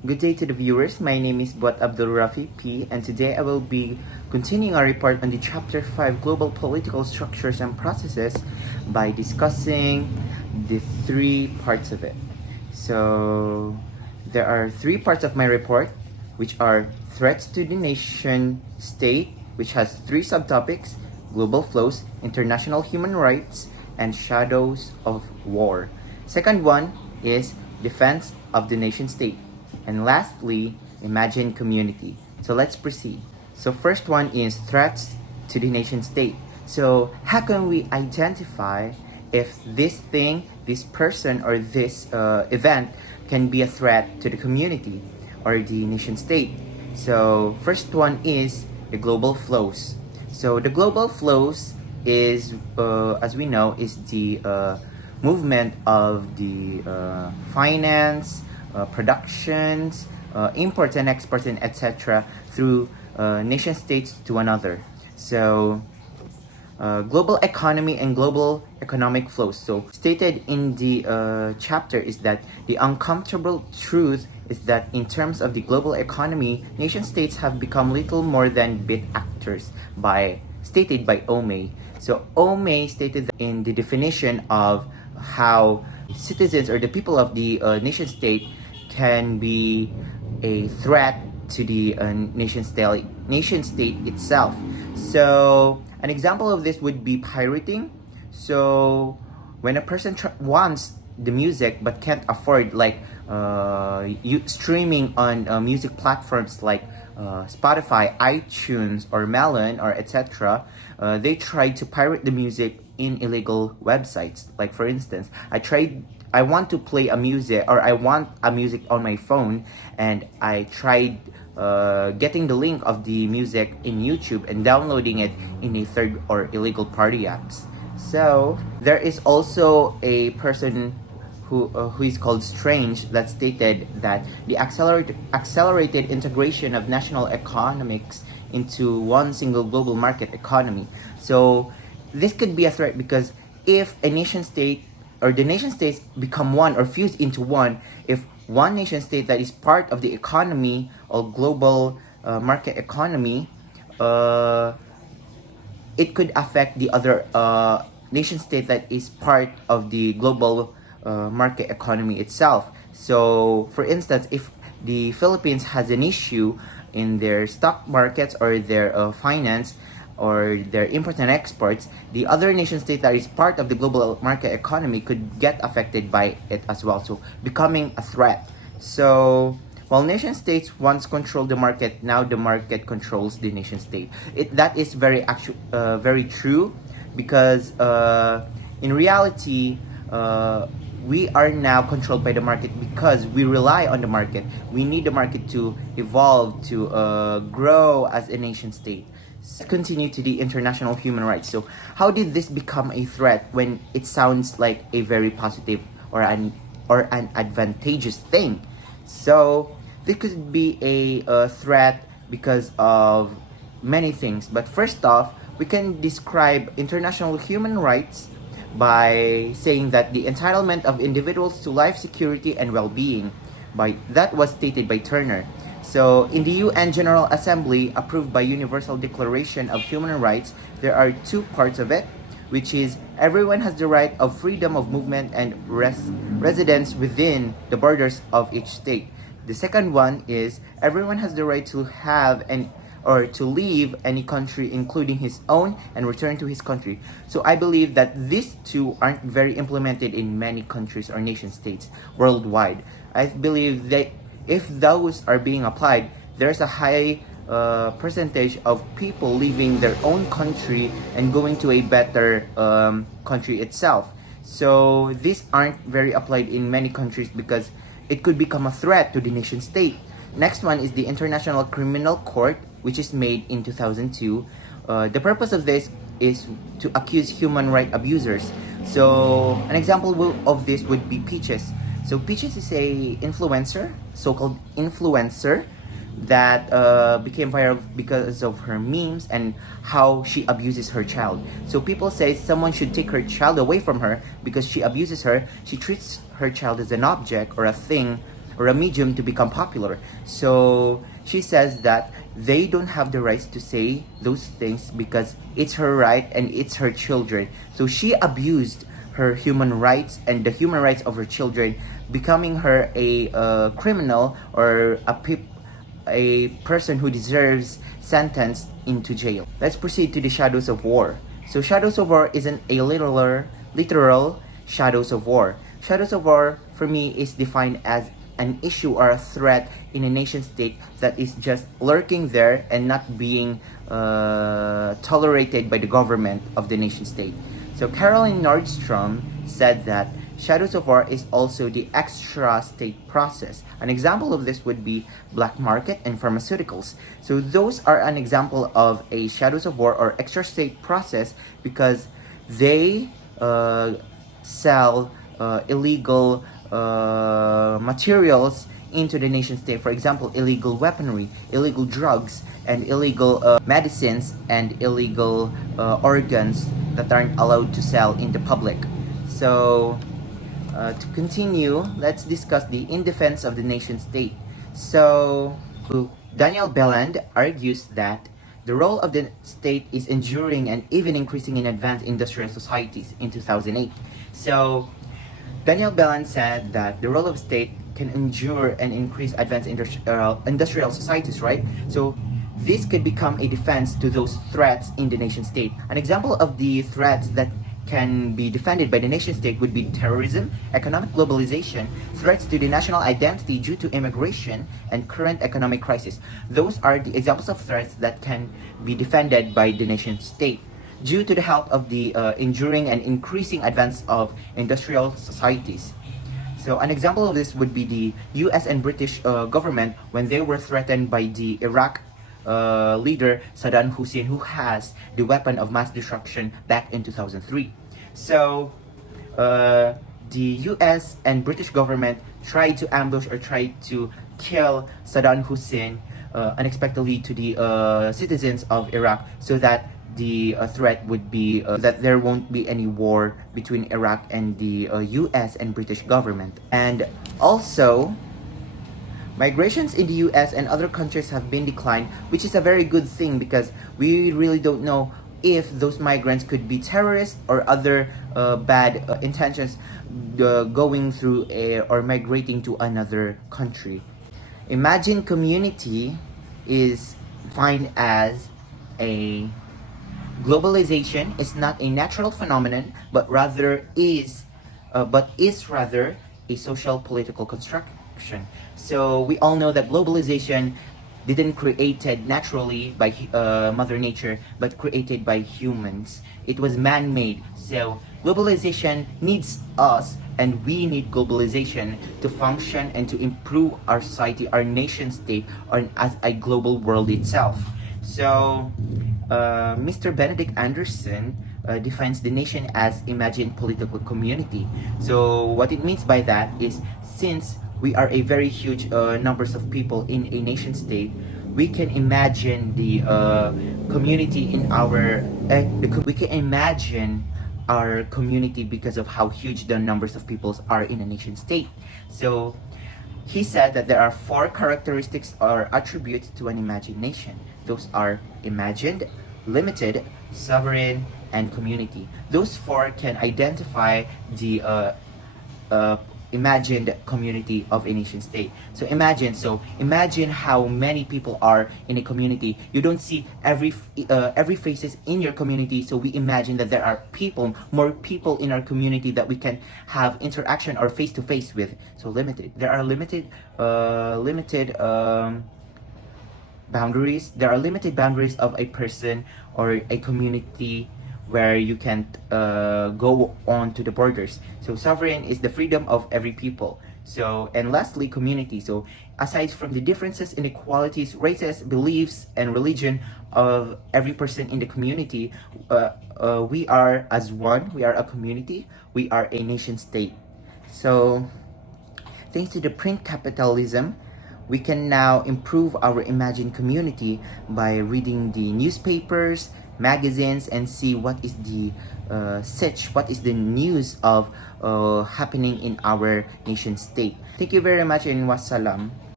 Good day to the viewers. My name is Buat AbdulRafi P, and today I will be continuing our report on the Chapter 5 Global Political Structures and Processes by discussing the three parts of it. So, there are three parts of my report, which are threats to the nation state, which has three subtopics: global flows, international human rights, and shadows of war. Second one is defense of the nation state. And lastly, imagine community. So let's proceed. So first one is threats to the nation state. So how can we identify if this thing, this person, or this event can be a threat to the community or the nation state? So first one is the global flows. So the global flows is, as we know, is the movement of the finance, productions, imports and exports, and etc. through nation states to another. So global economy and global economic flows. So stated in the chapter is that the uncomfortable truth is that in terms of the global economy, nation states have become little more than bit actors, stated by Omey. So Omey stated that in the definition of how citizens or the people of the nation state can be a threat to the nation state itself. So an example of this would be pirating. So when a person wants the music but can't afford streaming on music platforms like Spotify, iTunes, or Melon, or etc., they try to pirate the music in illegal websites. Like for instance, I want to play a music, or I want a music on my phone, and I tried getting the link of the music in YouTube and downloading it in a third or illegal party apps. So there is also a person who is called Strange that stated that the accelerated integration of national economics into one single global market economy. So this could be a threat because if a nation state or the nation states become one or fuse into one, if one nation state that is part of the economy or global market economy, it could affect the other nation state that is part of the global market economy itself. So for instance, if the Philippines has an issue in their stock markets or their finance or their imports and exports, the other nation state that is part of the global market economy could get affected by it as well, so becoming a threat. So while nation states once controlled the market, now the market controls the nation state. That is very true, because in reality, we are now controlled by the market because we rely on the market. We need the market to evolve, to grow as a nation state. Let's continue to the international human rights. So how did this become a threat when it sounds like a very positive or an advantageous thing? So this could be a threat because of many things. But first off, we can describe international human rights by saying that the entitlement of individuals to life, security, and well-being. That was stated by Turner. So in the UN General Assembly, approved by Universal Declaration of Human Rights, there are two parts of it, which is everyone has the right of freedom of movement and residence within the borders of each state. The second one is everyone has the right to have or to leave any country, including his own, and return to his country. So I believe that these two aren't very implemented in many countries or nation states worldwide. I believe that if those are being applied, there's a high percentage of people leaving their own country and going to a better country itself. So these aren't very applied in many countries because it could become a threat to the nation state. Next one is the International Criminal Court, which is made in 2002. The purpose of this is to accuse human rights abusers. So an example of this would be Peaches. So Peaches is a influencer, so-called influencer, that became viral because of her memes and how she abuses her child. So people say someone should take her child away from her because she abuses her. She treats her child as an object or a thing or a medium to become popular. So she says that they don't have the rights to say those things because it's her right and it's her children. So she abused her human rights and the human rights of her children, becoming her a criminal or a person who deserves sentence into jail. Let's proceed to the shadows of war. So shadows of war isn't a literal shadows of war. Shadows of war for me is defined as an issue or a threat in a nation state that is just lurking there and not being tolerated by the government of the nation state. So Caroline Nordstrom said that shadows of war is also the extra state process. An example of this would be black market and pharmaceuticals. So those are an example of a shadows of war or extra state process because they sell illegal materials into the nation state. For example, illegal weaponry, illegal drugs, and illegal medicines and illegal organs that aren't allowed to sell in the public. So to continue, let's discuss the in defense of the nation state. So Daniel Belland argues that the role of the state is enduring and even increasing in advanced industrial societies in 2008. So Daniel Belland said that the role of state can endure and increase advanced industrial societies, right? So this could become a defense to those threats in the nation state. An example of the threats that can be defended by the nation state would be terrorism, economic globalization, threats to the national identity due to immigration, and current economic crisis. Those are the examples of threats that can be defended by the nation state due to the help of the enduring and increasing advance of industrial societies. So an example of this would be the US and British government when they were threatened by the Iraq leader Saddam Hussein, who has the weapon of mass destruction back in 2003. So the US and British government tried to ambush or tried to kill Saddam Hussein unexpectedly to the citizens of Iraq so that the threat would be that there won't be any war between Iraq and the US and British government. And also, migrations in the US and other countries have been declined, which is a very good thing because we really don't know if those migrants could be terrorists or other bad intentions going through or migrating to another country. Imagine community is defined as a globalization is not a natural phenomenon, but is rather a social political construction. So we all know that globalization didn't created naturally by Mother Nature, but created by humans. It was man-made. So globalization needs us, and we need globalization to function and to improve our society, our nation state, or as a global world itself. So Mr. Benedict Anderson defines the nation as imagined political community. So what it means by that is, since we are a very huge numbers of people in a nation state, we can imagine the community in our we can imagine our community because of how huge the numbers of peoples are in a nation state. So he said that there are 4 characteristics or attributes to an imagined nation. Those are imagined, limited, sovereign, and community. Those 4 can identify the imagined community of a nation state. So imagine how many people are in a community. You don't see every faces in your community, so we imagine that there are more people in our community that we can have interaction or face to face with. So limited. There are limited boundaries. There are limited boundaries of a person or a community where you can't go on to the borders. So sovereign is the freedom of every people. So, and lastly, community. So aside from the differences, inequalities, races, beliefs, and religion of every person in the community, we are as one. We are a community. We are a nation state. So thanks to the print capitalism, we can now improve our imagined community by reading the newspapers magazines and see what is the what is the news of happening in our nation state. Thank you very much and wassalam.